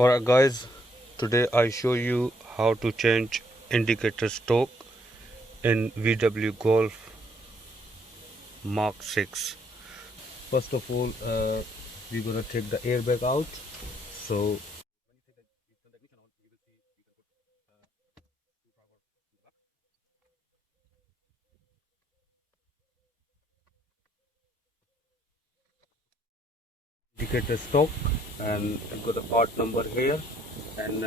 Alright guys, today I show you how to change indicator Stalk in VW Golf Mark 6. First of all, we're gonna take the airbag out. So indicator Stalk, and we got the part number here, and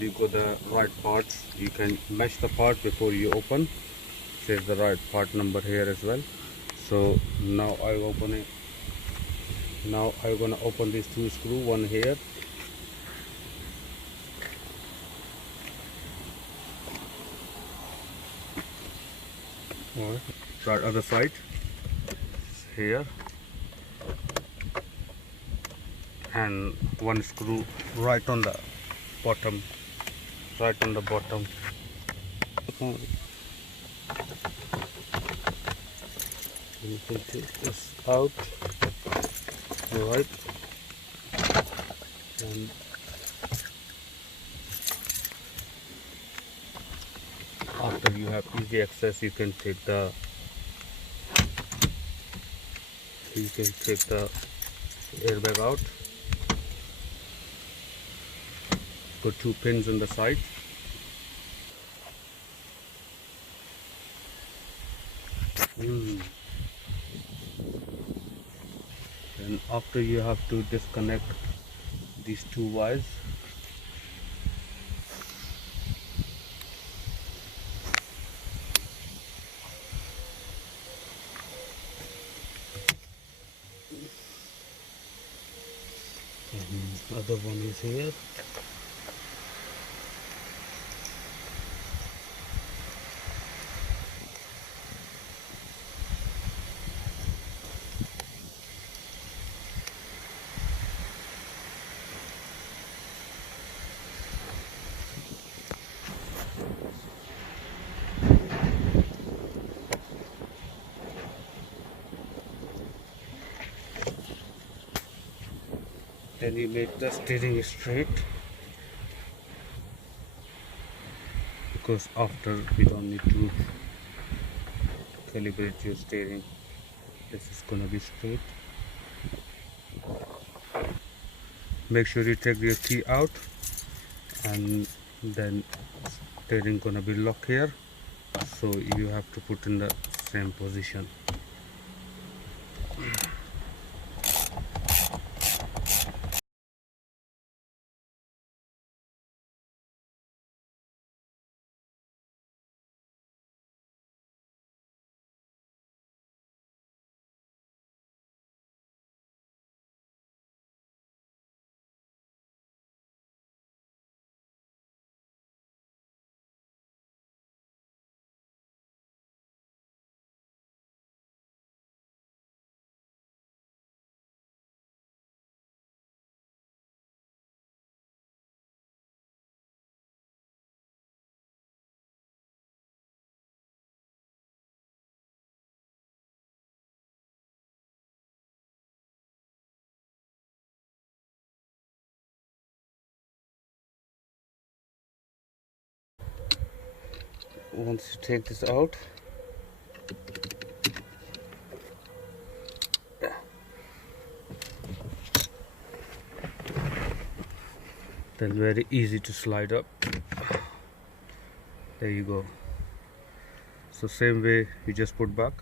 we got the right parts. You can match the part before you open. There's the right part number here as well. So now I'm gonna open these two screws, one here, right other side here, and one screw right on the bottom, You can take this out, right, and after you have easy access, you can take the airbag out. Put two pins on the side. And after you have to disconnect these two wires. And other one is here. Then you make the steering straight, because after we don't need to calibrate your steering. This is gonna be straight. Make sure you take your key out, and then steering gonna be locked here, so you have to put in the same position. Once you take this out, then very easy to slide up. There you go. So same way you just put back.